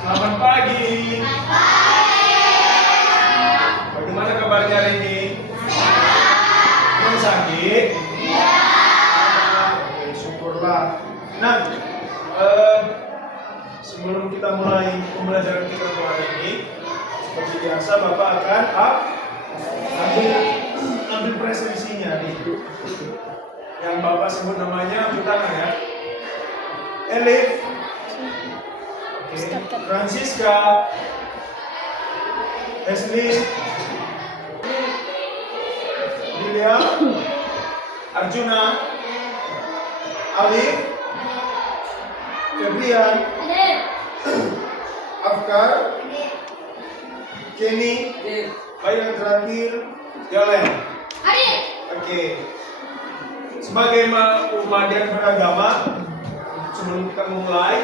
Selamat pagi. Bagaimana kabarnya hari ini? Belum sakit? Iya. Oke, syukurlah. Nah, sebelum kita mulai pembelajaran kita untuk hari ini, seperti biasa Bapak akan ambil presentasinya nih. Yang Bapak sebut namanya tangan ya. Elif, Francisca, Esli, Lilia, Arjuna, Alif, Febrian, Afkar, Kenny, yang terakhir, Yolen. Oke. Sebagai umat beragama, sebelum kita memulai,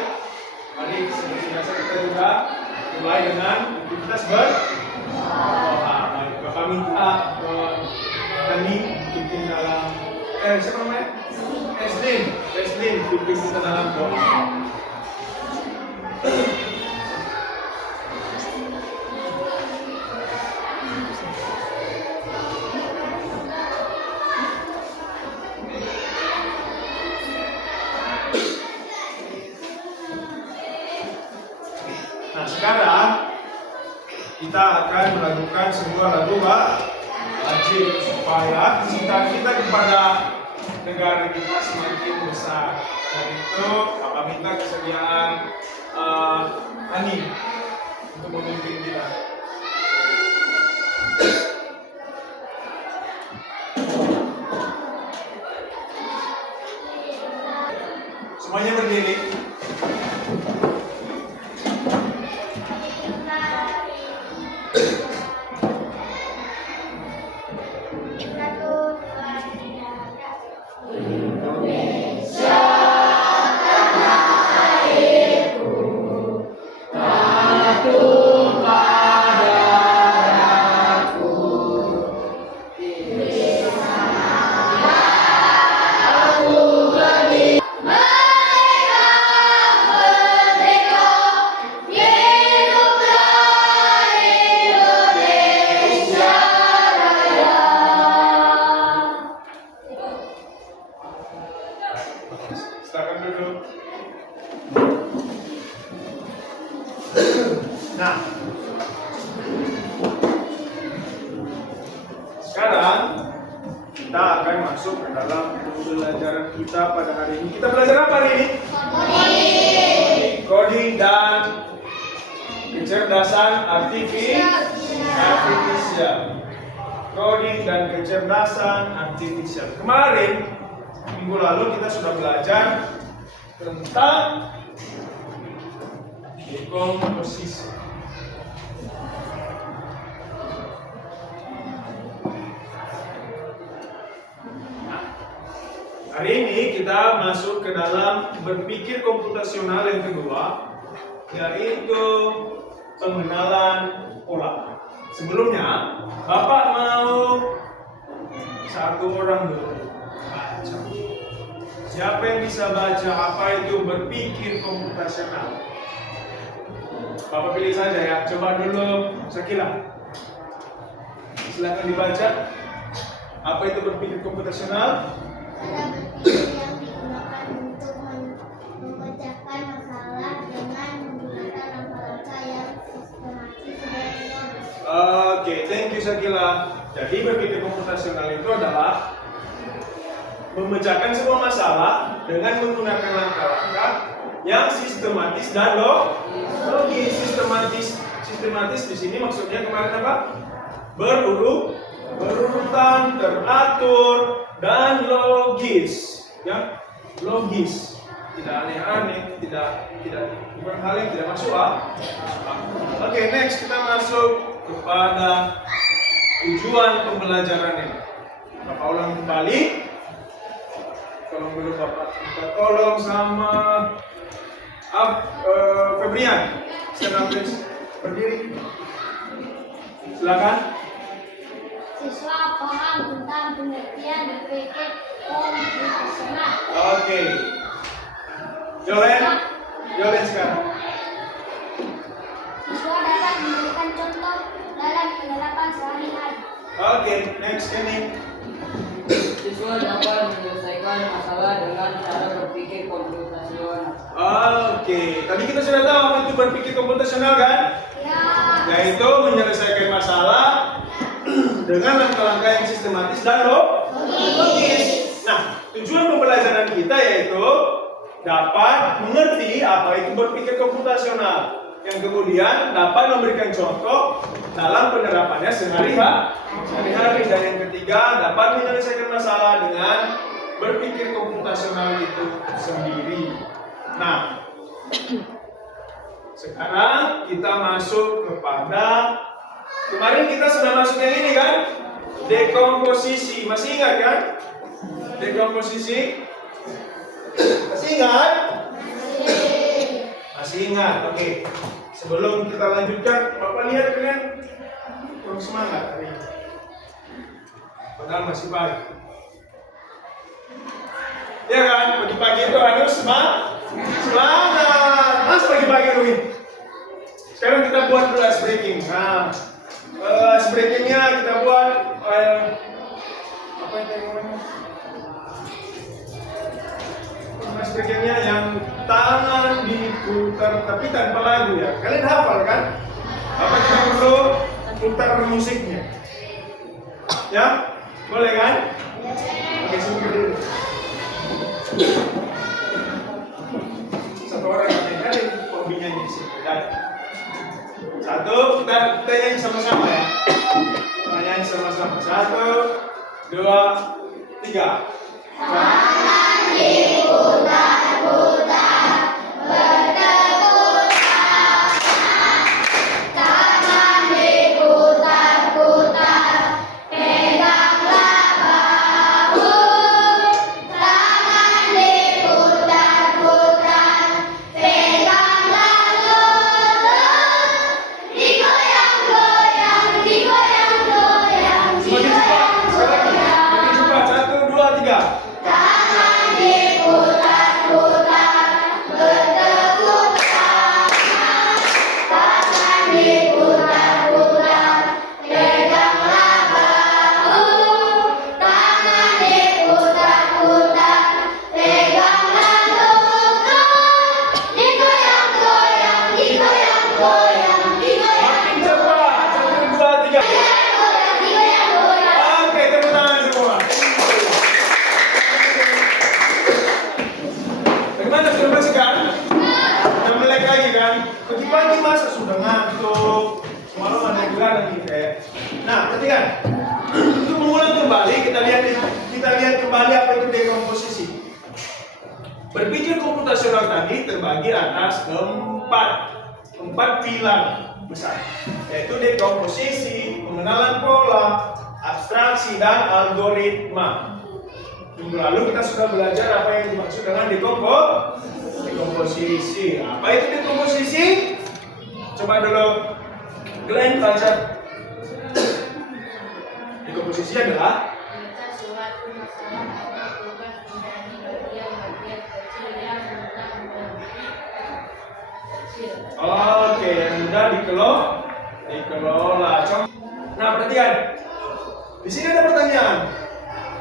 mari seperti biasa kita juga mulai dengan aktivitas berdoa. Bapak minta Dani pimpin dalam siapa namanya? Eslin pimpin kita dalam doa. Nah, sekarang kita akan melakukan sebuah lagu wajib supaya cinta kita kepada negara kita semakin besar. Dan itu Bapak minta kesediaan Ani untuk memimpin kita. Semuanya berdiri. Silakan duduk. Nah, sekarang kita akan masuk ke dalam pembelajaran kita pada hari ini. Kita belajar apa hari ini? Coding dan kecerdasan artifisial. Coding dan kecerdasan artifisial. Kemarin minggu lalu kita sudah belajar tentang dekomposisi. Nah, hari ini kita masuk ke dalam berpikir komputasional yang kedua, yaitu pengenalan pola. Sebelumnya, Bapak mau satu orang dulu baca. Siapa yang bisa baca apa itu berpikir komputasional? Bapak pilih saja ya. Coba dulu Sakila. Silakan dibaca. Apa itu berpikir komputasional? Cara berpikir yang digunakan untuk memecahkan masalah dengan menggunakan langkah-langkah yang sistematis dan logis. Oke, thank you Sakila. Jadi berpikir komputasional itu adalah memecahkan sebuah masalah dengan menggunakan langkah-langkah yang sistematis dan logis. Sistematis di sini maksudnya kemarin apa? Berurutan, teratur, dan logis. Ya, logis. Tidak aneh-aneh, tidak bukan hal yang tidak masuk akal. Oke, next kita masuk kepada tujuan pembelajaran ini. Bapak ulang kembali. Tolong dulu Bapak minta tolong sama Febrian. Stand up please. Berdiri. Silakan. Siswa paham tentang pengertian berpikir komputasional. Oke. Yolen sekarang. Oke, next ini. Siswa dapat menyelesaikan masalah dengan cara berpikir komputasional. Oke, tadi kita sudah tahu apa itu berpikir komputasional kan? Ya. Yaitu menyelesaikan masalah dengan langkah-langkah yang sistematis dan logis. Nah, tujuan pembelajaran kita yaitu dapat mengerti apa itu berpikir komputasional, yang kemudian dapat memberikan contoh dalam penerapannya sehari-hari. Dan yang ketiga, dapat menyelesaikan masalah dengan berpikir komputasional itu sendiri. Nah, sekarang kita masuk kepada, kemarin kita sudah masuk yang ini kan, dekomposisi. Masih ingat kan? Dekomposisi? Masih ingat? Masih ingat? Oke. Sebelum kita lanjutkan, Bapak lihat kalian kurang semangat hari ini. Padahal masih pagi. Ya kan? Pagi-pagi itu harus semangat. Mas pagi-pagi dulu. Sekarang kita buat dulu ice breaking. Nah, ice breakingnya kita buat apa itu namanya? Ice breakingnya yang tangan diputar tapi tanpa lagu ya. Kalian hafal kan? Apa kita perlu putar musiknya? Ya? Boleh kan? Oke, sebentar dulu. Satu orang yang ada hobinya di sini. Satu, kita nyanyi sama-sama ya. Kita nyanyi sama-sama. 1, 2, 3. Tangan diputar-putar, bertepuk tangan. Tangan diputar-putar, peganglah bahu. Tangan diputar-putar, peganglah lutut. Digoyang-goyang, digoyang-goyang, Semakin cepat. digoyang-goyang. Semakin cepat. 1, 2, 3. Tangan diputar-putar, bertepuk tangan. Tangan diputar-putar, peganglah bahu. Tangan diputar-putar, peganglah lutut. Digoyang-goyang, digoyang-goyang, Makin digoyang-goyang. cepat. 1, 2, 3. Digoyang-goyang, digoyang-goyang. Oke, tepuk tangan semua. Bagaimana sudah masuk kan? Sudah melek lagi kan? Pagi-pagi masa sudah ngantuk. Semalam ada yang bilang lagi kayak. Nah, perhatikan. Untuk mengulang kembali, kita lihat kembali apa itu dekomposisi. Berpikir komputasional tadi terbagi atas empat pilar besar, yaitu dekomposisi, pengenalan pola, abstraksi, dan algoritma. Minggu lalu kita sudah belajar apa yang dimaksud dengan dekomposisi. Apa itu dekomposisi? Coba dulu Glenn baca. Dekomposisi adalah Memecah suatu masalah atau tugas menjadi bagian-bagian kecil yang mudah mengerti kecil. oke, yang mudah dikelola. Nah, perhatikan. Di sini ada pertanyaan.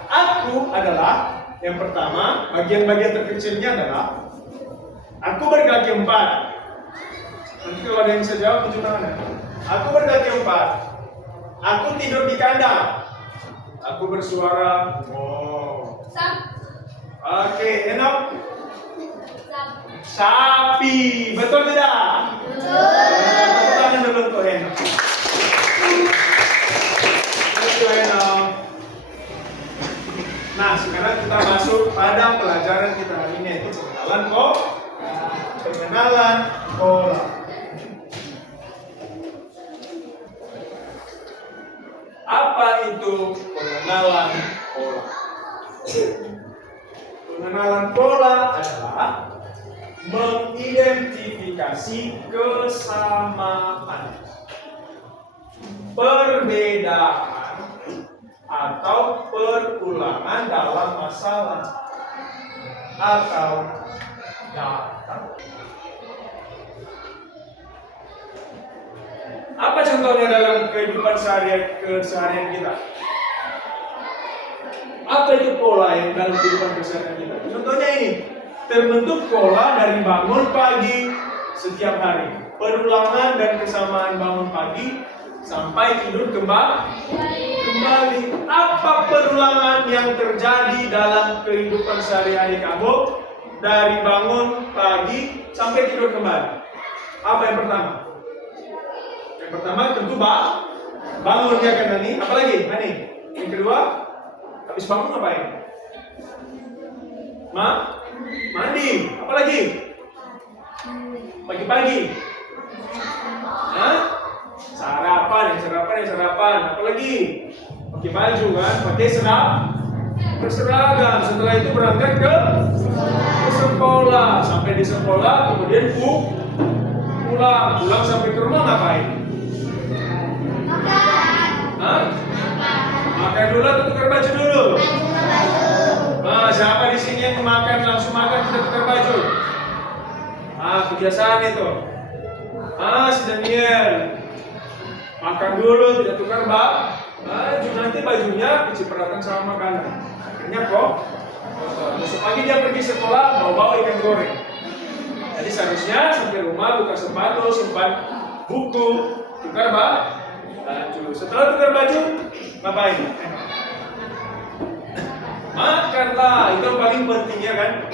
Aku adalah yang pertama, bagian-bagian terkecilnya adalah aku berkaki 4. Nanti kalau ada yang bisa jawab, tunjuk tangan. Aku berkaki 4. Aku tidur di kandang. Aku bersuara. Wow. Oke, Enok. Sapi. Betul tidak? Tepuk tangan dulu untuk Enok. Betul, Enok. Nah, sekarang kita masuk pada pelajaran kita hari ini, yaitu pengenalan pola. Apa itu pengenalan pola? Pengenalan pola adalah mengidentifikasi kesamaan, perbedaan, atau perulangan dalam masalah atau data. Apa contohnya dalam kehidupan keseharian kita. Apa itu pola yang dalam kehidupan keseharian kita? Contohnya ini, terbentuk pola dari bangun pagi setiap hari, perulangan dan kesamaan bangun pagi sampai tidur kembali. Apa perulangan yang terjadi dalam kehidupan sehari-hari kamu dari bangun pagi sampai tidur kembali? Apa yang pertama? Yang pertama tentu bangun ya kan Hani? Apalagi Hani? Yang kedua, habis bangun ngapain? Mandi. Apalagi? Pagi-pagi. Hah? Sarapan. Apalagi? Pakai baju kan? Pakai berseragam. Setelah itu berangkat ke sekolah. Sampai di sekolah, kemudian pulang sampai ke rumah ngapain? Hah? Makan dulu atau tukar baju dulu? Nah, siapa di sini yang langsung makan tidak tukar baju? Kebiasaan itu. Si Daniel makan dulu tidak tukar baju, nanti bajunya kecipratan sama makanan. Akhirnya besok pagi dia pergi sekolah bawa ikan goreng. Jadi seharusnya sampai rumah buka sepatu, simpan buku, tukar baju. Setelah tukar baju, ngapain? Makanlah, itu yang paling penting ya kan?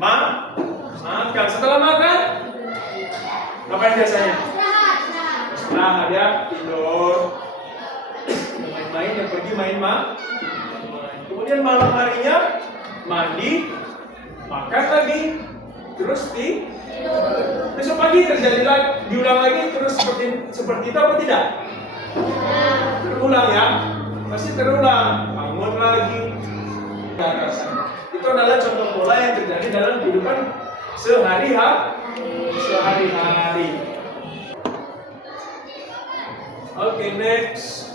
Makan. Setelah makan, ngapain biasanya? Istirahat ya, tidur. Main-main, yang pergi main. Kemudian malam harinya mandi, makan lagi, terus besok pagi terjadi lagi, diulang lagi terus seperti itu apa tidak? Terulang ya, pasti terulang. Bangun lagi. Itu adalah contoh pola yang terjadi dalam kehidupan sehari-hari. Oke, next.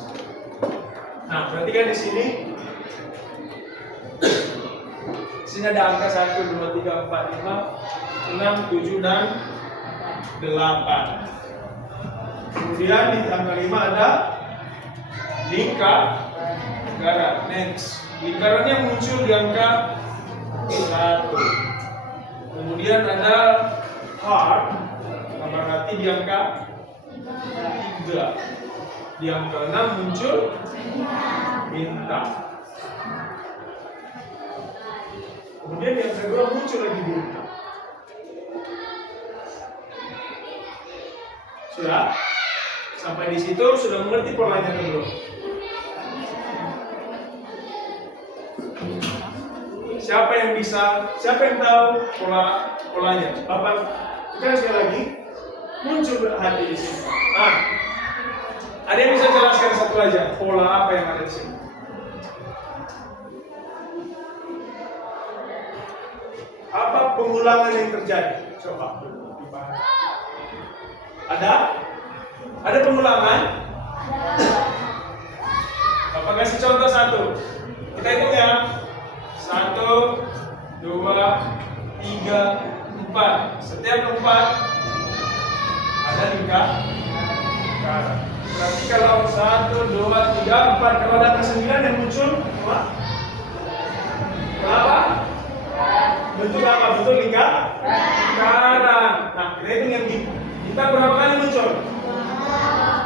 Nah, perhatikan di sini. Di sini ada angka 1, 2, 3, 4, 5, 6, 7, dan 8. Kemudian di angka 5 ada lingkaran. Next. Lingkarannya muncul di angka 1. Kemudian ada heart, gambar hati di angka 3. Di angka 6 muncul bintang. Kemudian yang kedua muncul lagi bintang. Sudah? Sampai di situ sudah mengerti polanya belum? Siapa yang tahu polanya? Bapak, kita sekali lagi muncul hati di sini. Ada yang bisa jelaskan satu aja pola apa yang ada di sini? Apa pengulangan yang terjadi? Coba dibahas. Ada pengulangan? Bapak kasih contoh satu. Kita hitung ya. 1, 2, 3, 4. Setiap 4 ada lingkaran. Berarti kalau 1, 2, 3, 4, kalau ada 9 yang muncul apa? Kenapa? Bentuk apa? Bentuk lingkaran. Nah, kita hitung yang bintang berapa kali muncul?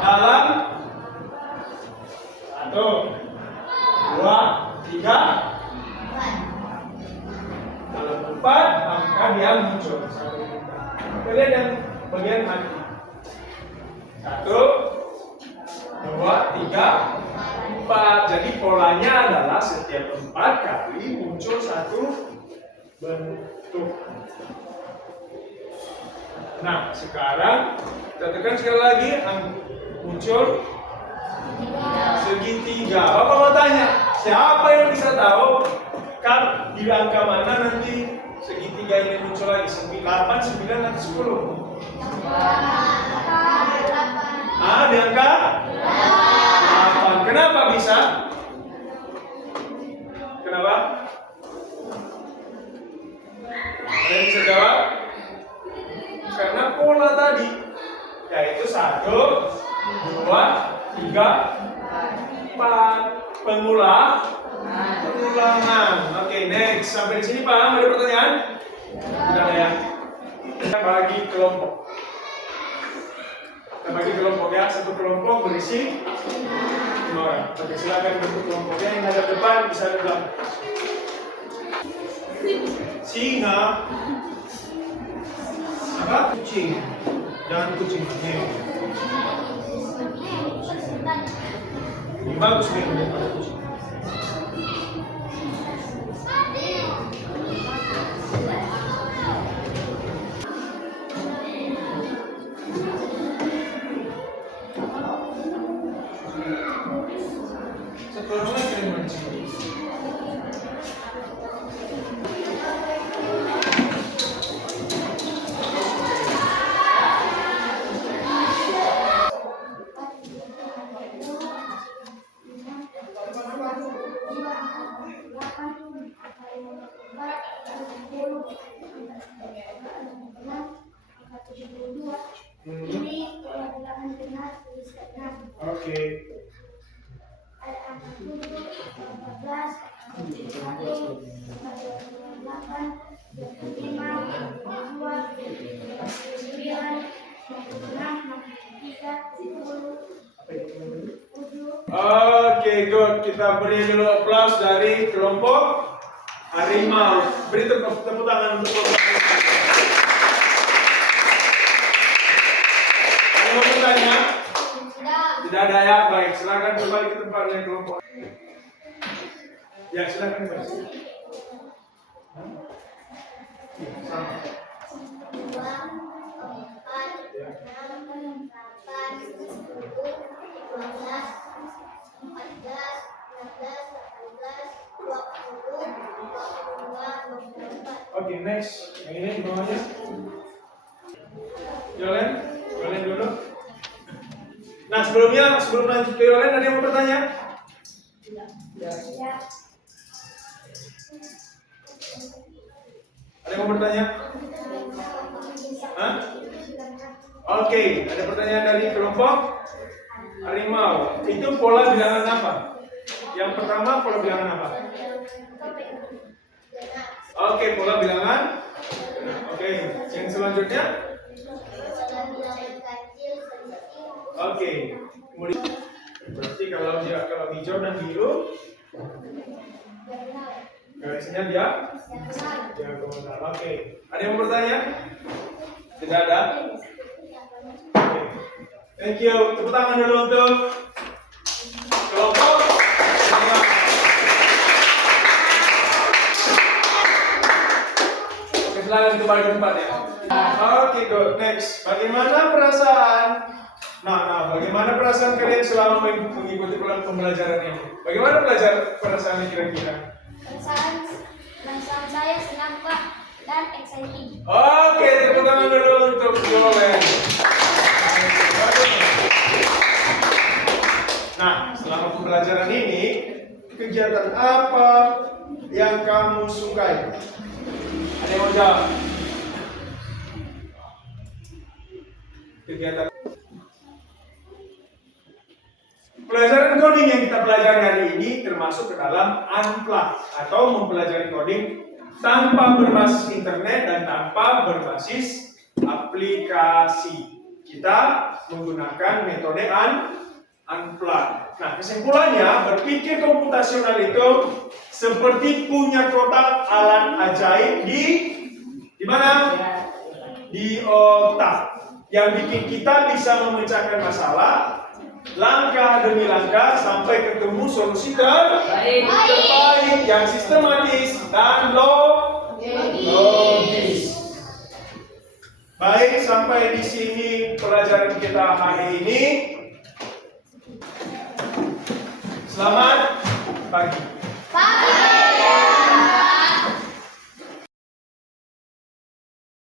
Dalam 1, 2, 3. Dalam 4, maka dia muncul satu bintang. Kita lihat yang bagian hati. 1, 2, 3, 4. Jadi polanya adalah setiap 4 kali muncul satu bentuk. Nah, sekarang kita tekan sekali lagi muncul segitiga. Bapak mau tanya, siapa yang bisa tahu kan di angka mana nanti segitiga ini muncul lagi? 8, 9, atau 10? Di angka 8. Kenapa bisa? Kenapa? Ada yang bisa jawab? Karena pola tadi, yaitu 1, 2, 3, 4. Pengulangan. Oke, next. Sampai di sini paham? Ada pertanyaan? Tidak ada ya. Kita bagi kelompok. Kita bagi kelompok ya. Satu kelompok berisi 5 orang. Oke, silakan bentuk kelompoknya. Yang ada depan bisa di belakang. Singa. Apa? Kucing. Jangan kucing. Nih. Ini bagus nih daripada kucing. Setelahnya kirim mancing. Ini kalau bilangan benar tuliskan. Oke. Ada angka 7, 14, 21, 28, 25, 22, 29, 26, 33, 10, 7. Oke, good. Kita beri dulu aplaus dari kelompok harimau. Beri tepuk tangan untuk kelompok harimau. Ada yang mau bertanya? Tidak ada ya, baik. Silakan kembali ke tempatnya kelompok. Ya, silakan kembali. Sama. 2, 4, 6, 8, 10, 12, 14, 16, 18, 20, 22, 24. Oke, next. Yang ini di bawahnya. Yolen dulu. Nah, sebelum lanjut ke Yolen, ada yang mau bertanya? Ya. Ada yang mau bertanya? Hah? Oke, ada pertanyaan dari kelompok harimau. Itu pola bilangan apa? Yang pertama pola bilangan apa? Oke, pola bilangan. Oke, yang selanjutnya? Oke, kemudian berarti kalau hijau dan biru, garisnya dia diagonal. Oke, ada yang mau bertanya? Tidak ada. Oke. Thank you. Tepuk tangan dulu untuk kelompok. Oke, silakan kembali ke tempat ya. Oke, good. Next. Bagaimana perasaan? Bagaimana perasaan kalian selama mengikuti pembelajaran ini? Bagaimana perasaannya kira-kira? Perasaan saya senang, Pak, dan exciting. Oke, tepuk tangan dulu untuk Yolen. Nah, selama pembelajaran ini, kegiatan apa yang kamu sukai? Ada yang mau jawab? Kegiatan pelajaran coding yang kita pelajari hari ini termasuk ke dalam unplug atau mempelajari coding tanpa berbasis internet dan tanpa berbasis aplikasi. Kita menggunakan metode unplug. Nah, kesimpulannya berpikir komputasional itu seperti punya kotak alat ajaib di mana? Di otak. Yang bikin kita bisa memecahkan masalah langkah demi langkah sampai ketemu solusi terbaik yang sistematis dan logis. Baik, sampai di sini pelajaran kita hari ini. Selamat pagi.